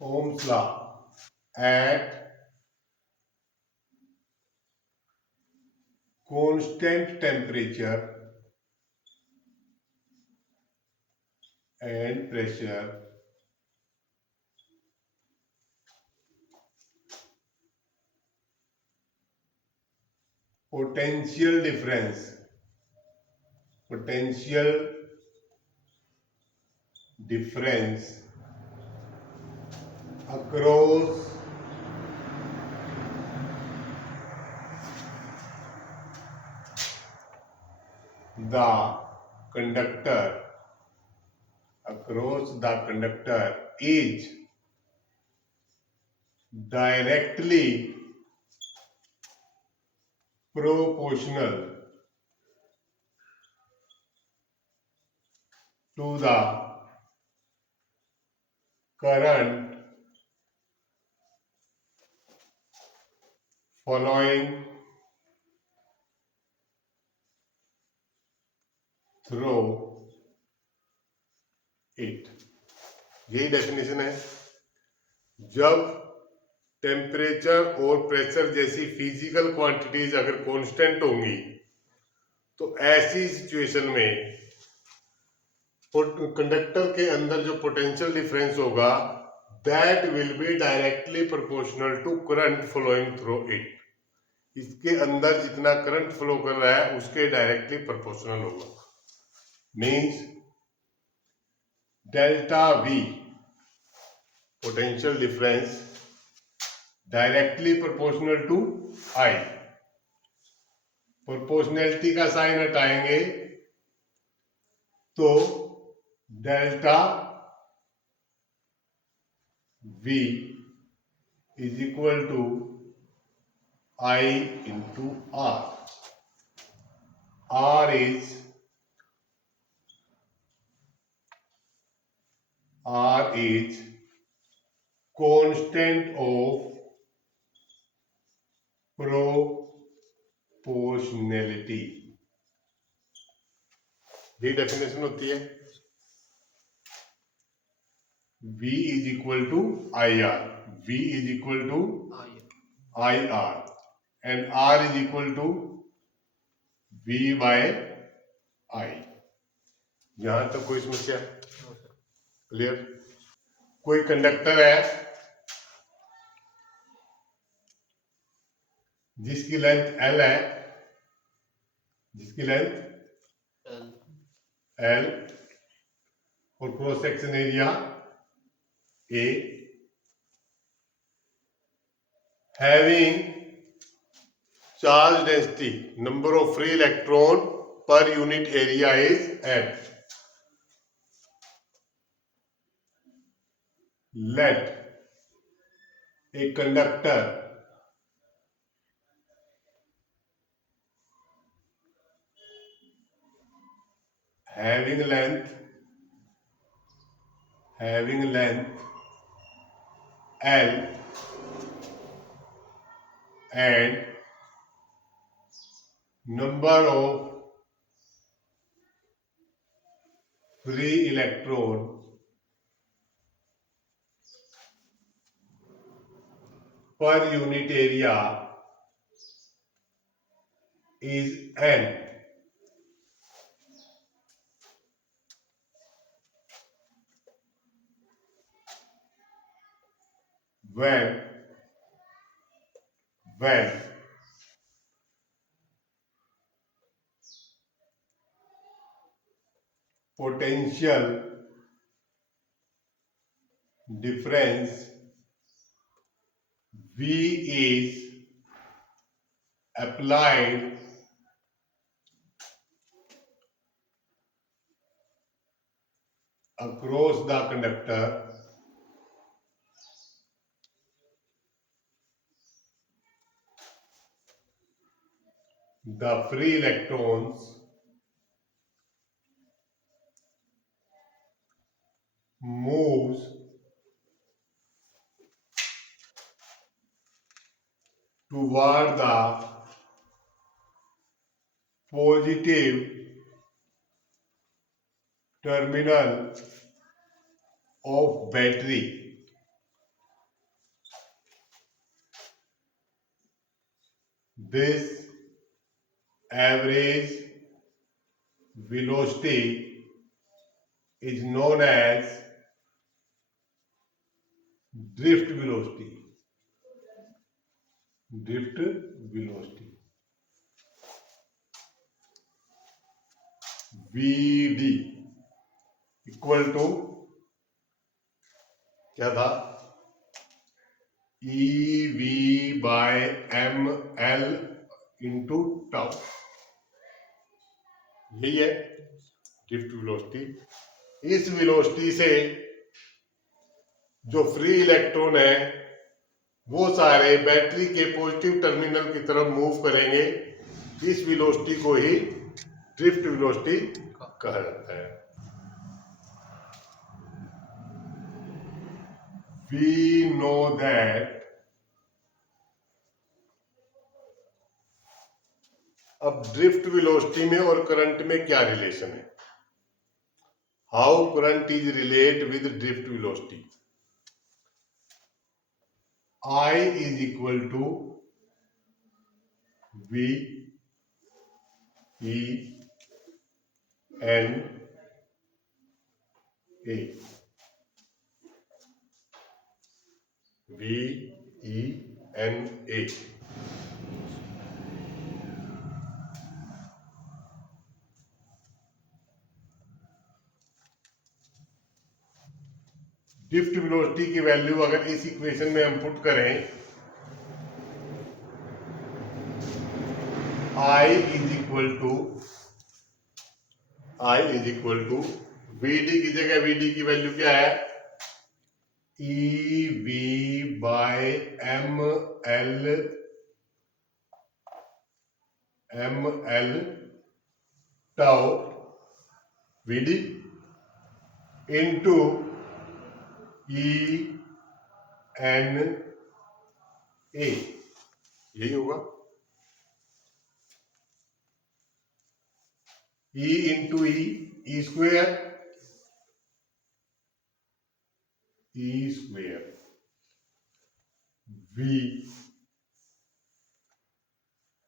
Ohm's law. At constant temperature and pressure, potential difference potential difference across the conductor is directly proportional to the current following through it। यही definition है। जब temperature और pressure जैसी physical quantities अगर constant होंगी तो ऐसी situation में कंडक्टर के अंदर जो पोटेंशियल डिफरेंस होगा that will be directly proportional to current flowing through it. इसके अंदर जितना करंट फ्लो कर रहा है उसके डायरेक्टली प्रोपोर्शनल होगा। Means delta V potential difference directly proportional to I. Proportionality का साइन हटाएंगे तो delta V is equal to I into R. R is constant of proportionality। ये डेफिनेशन होती है। V is equal to IR, V is equal to IR and R is equal to V by I। यहां तक कोई समस्या? Clear? कोई conductor है जिसकी लेंथ L है, जिसकी लेंथ L और cross section area A, having charge density, number of free electron per unit area is M। Let a conductor having length L and number of free electron per unit area is N। when potential difference V is applied across the conductor, the free electrons moves toward the positive terminal of battery this average velocity is known as drift velocity. Drift velocity. Vd equal to क्या था? EV by ML into tau. यही है drift velocity. इस velocity से जो free electron है वो सारे बैटरी के पॉजिटिव टर्मिनल की तरफ मूव करेंगे. इस वेलोसिटी को ही ड्रिफ्ट वेलोसिटी कहा जाता है. We know that अब ड्रिफ्ट वेलोसिटी में और करंट में क्या रिलेशन है? How current is relate with drift velocity? I is equal to V E N A. V E N A. Drift velocity की वैल्यू अगर इस इक्वेशन में हम पुट करें, I is equal to VD की जगह VD की वैल्यू क्या है? EV by ML tau VD into ENA. यही होगा. E into E square V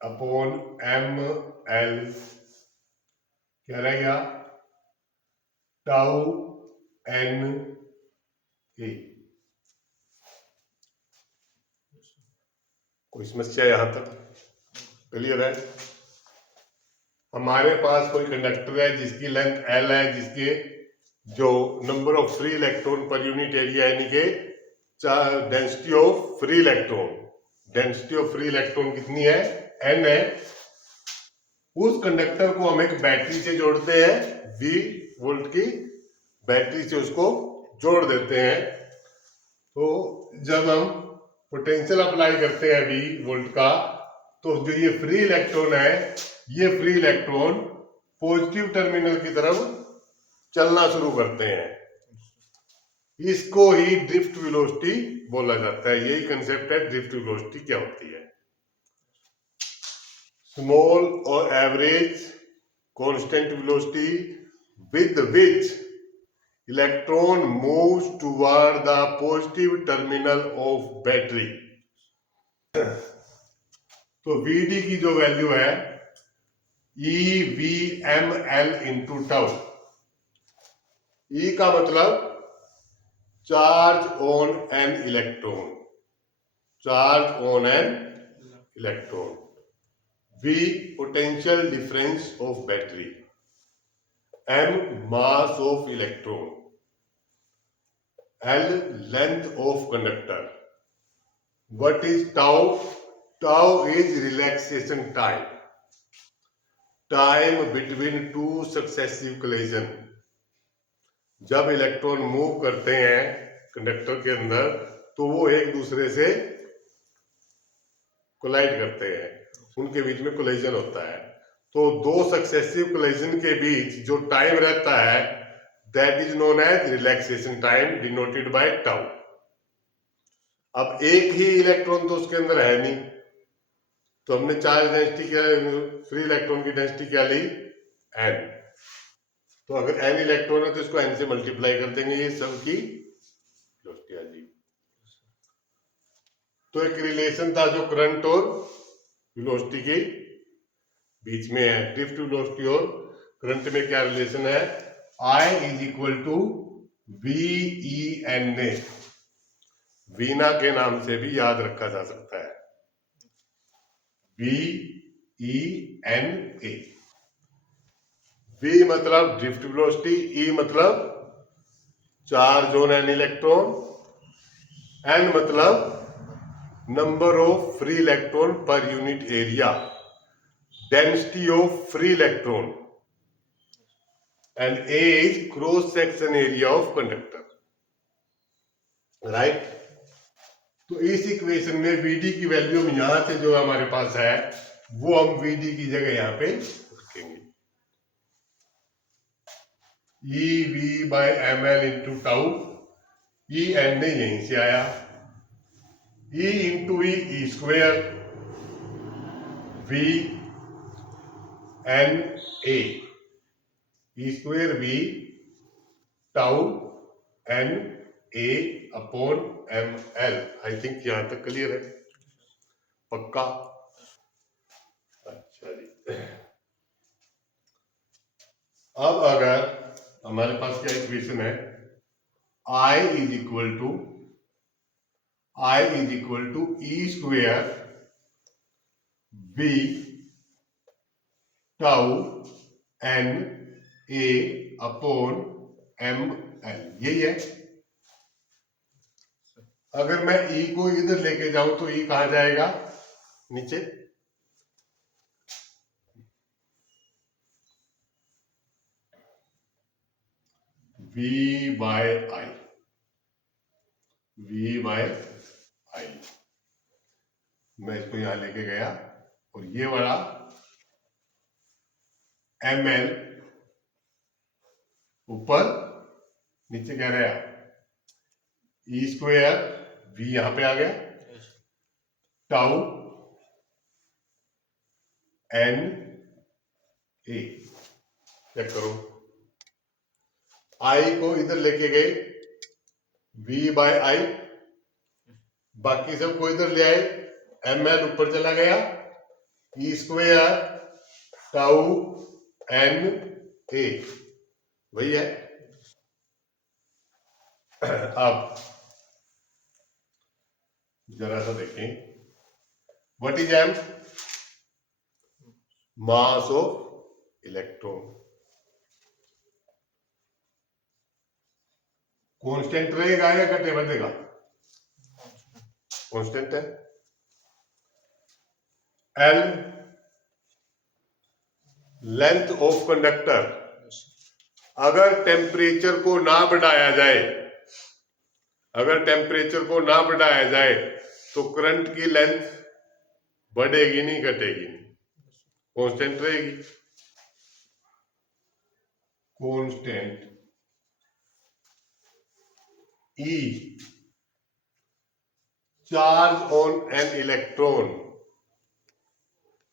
upon ML क्या रह गया? Tau NA. कोई समस्या यहां तक क्लियर है? हमारे पास कोई कंडक्टर है जिसकी लेंथ L है, जिसके जो number of free electron per unit area यानी कि डेंसिटी ऑफ फ्री इलेक्ट्रॉन कितनी है? N है. उस कंडक्टर को हम एक बैटरी से जोड़ते हैं, V वोल्ट की बैटरी से उसको जोड़ देते हैं. तो जब हम पोटेंशियल अप्लाई करते हैं V वोल्ट का, तो जो ये फ्री इलेक्ट्रॉन है, ये फ्री इलेक्ट्रॉन पॉजिटिव टर्मिनल की तरफ चलना शुरू करते हैं. इसको ही ड्रिफ्ट वेलोसिटी बोला जाता है. यही कंसेप्ट है ड्रिफ्ट वेलोसिटी क्या होती है. स्मॉल और average constant velocity with which electron moves toward the positive terminal of battery. तो VD की जो वैल्यू है EVML इंटू टाउ. E का मतलब charge on an electron. V potential difference of battery. M mass of electron. L length of conductor. What is tau? Tau is relaxation time. Time between two successive collision. जब electron move करते हैं conductor के अंदर तो वो एक दूसरे से कोलाइड करते हैं, उनके बीच में कोलिजन होता है. तो दो सक्सेसिव कोलिजन के बीच जो टाइम रहता है that is known age relaxation time denoted by tau. अब एक ही इलेक्ट्रॉन तो उसके अंदर है नहीं, तो हमने चार्ज डेंसिटी क्या, फ्री इलेक्ट्रॉन की डेंसिटी क्या ली? n. तो अगर n इलेक्ट्रॉन है तो इसको n से मल्टीप्लाई कर देंगे, ये सब की वेलोसिटी आ जाएगी. तो एक रिलेशन था जो करंट और वेलोसिटी के बीच में है। ड्रिफ्ट वेलोसिटी और करंट में क्या रिलेशन है? I is equal to V E N A, Veena के नाम से भी याद रखा जा सकता है, V E N A. V मतलब ड्रिफ्ट वेलोसिटी, ई मतलब charge on an electron, N मतलब number of free electron per unit area, density of free electron, and A is cross section area of conductor, right. तो इस equation में VD की value हम यहां से जो हमारे पास है वो हम वीडी की जगह यहां पे रखेंगे, E V by M L into tau, E N ने यहीं से आया, E into E square, V N A, E square V tau N A upon M L. I think यहां तक क्लियर है, पक्का? अच्छा जी। अब अगर हमारे पास क्या इक्वेशन है, I is equal to E square V tau N A upon M L, यही है। अगर मैं ई को इधर लेके जाऊं तो ई कहां जाएगा? नीचे। V by I, V by I, मैं इसको यहां लेके गया और ये वाला एम एल ऊपर नीचे क्या रहा, ई स्क्वेयर वी यहां पे आ गया, टाउ एन ए, चेक करो, आई को इधर लेके गए वी बाय आई, बाकी सबको इधर ले आए, एम एल ऊपर चला गया, E square tau N A, वही है। अब जरा सा देखें, what is M? Mass of electron. Constant रहेगा या घटे बढ़ेगा? कांस्टेंट है। एल लेंथ ऑफ कंडक्टर, अगर टेम्परेचर को ना बढ़ाया जाए, अगर टेम्परेचर को ना बढ़ाया जाए तो करंट की लेंथ बढ़ेगी नहीं घटेगी? कांस्टेंट रहेगी। Constant E charge on an electron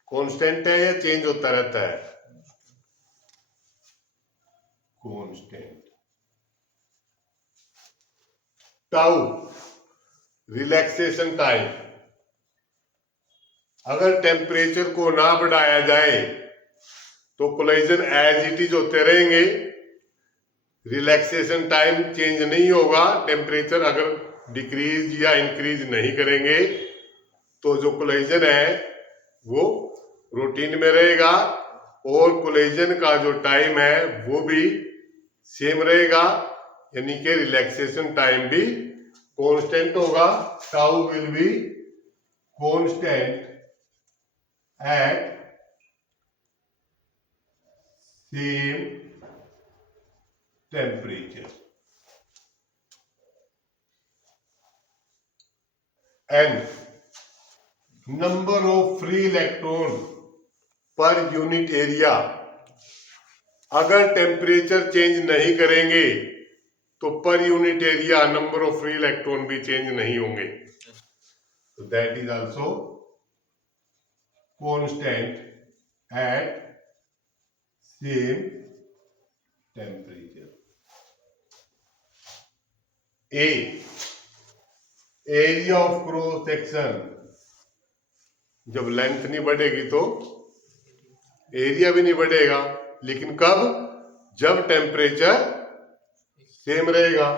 constant है या चेंज होता रहता है? कांस्टेंट। टाउ रिलैक्सेशन टाइम, अगर टेम्परेचर को ना बढ़ाया जाए तो कोलिजन एज इट इज होते रहेंगे, रिलैक्सेशन टाइम चेंज नहीं होगा। टेम्परेचर अगर डिक्रीज या इंक्रीज नहीं करेंगे तो जो कोलिजन है वो रूटीन में रहेगा और कोलिजन का जो टाइम है वो भी सेम रहेगा, यानी कि रिलैक्सेशन टाइम भी कांस्टेंट होगा। Tau will be constant eight same temperature and number of free electron per unit area, अगर टेम्परेचर चेंज नहीं करेंगे तो पर unit area number of free electron भी चेंज नहीं होंगे, तो that is also constant eight same temperature. A area of cross section जब लेंथ नहीं बढ़ेगी तो एरिया भी नहीं बढ़ेगा, लेकिन कब? जब टेम्परेचर सेम रहेगा,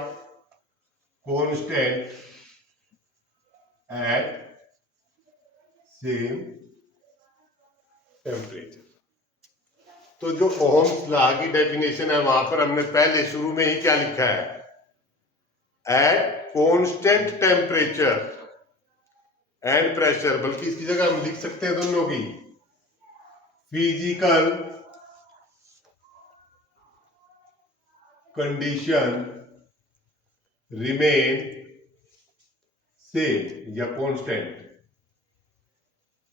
कांस्टेंट एट सेम टेम्परेचर। तो जो ओहम्स लॉ की डेफिनेशन है वहां पर हमने पहले शुरू में ही क्या लिखा है? At constant temperature and pressure, बल्कि इसकी जगह हम लिख सकते हैं दोनों की, फिजिकल कंडीशन रिमेन सेम या कांस्टेंट।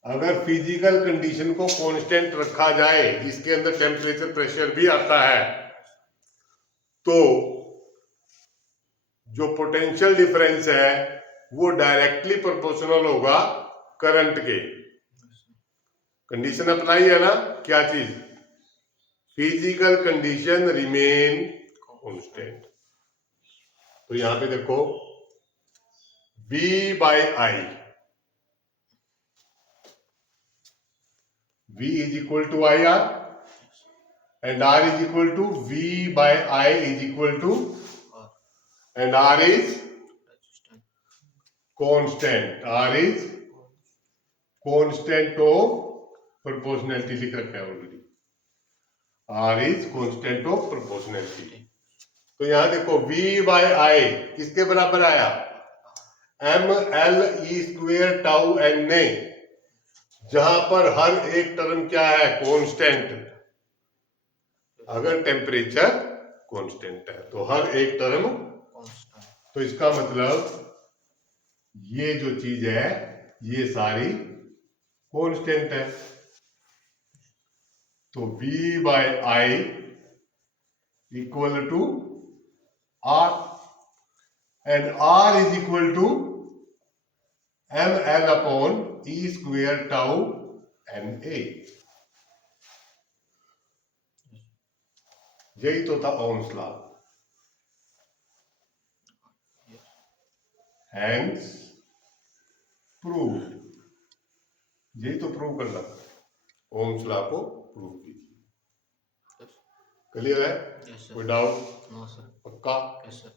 अगर फिजिकल कंडीशन को कांस्टेंट रखा जाए, जिसके अंदर टेम्परेचर प्रेशर भी आता है, तो जो पोटेंशियल डिफरेंस है वो डायरेक्टली प्रोपोर्शनल होगा करंट के। कंडीशन अप्लाई है ना, क्या चीज? Physical condition remain constant. तो यहां पे देखो V by I, V is equal to IR and R is equal to V by I is equal to, and R is constant, R is constant of proportionality लिख रखा है already, R is constant of proportionality। तो यहां देखो V by I किसके बराबर आया? mL² tau n ने, जहां पर हर एक टर्म क्या है? कांस्टेंट। अगर टेम्परेचर कांस्टेंट है तो हर एक टर्म कांस्टेंट। तो इसका मतलब ये जो चीज है ये सारी कांस्टेंट है। तो V by I equal to R and R is equal to mL upon E² tau Na। यही तो था ओम्स लॉ। हैंस प्रूव्ड, यही तो प्रूव करना था, ओम्स लॉ को प्रूव कीजिए। क्लियर है? कोई डाउट? No sir. पक्का? Yes sir.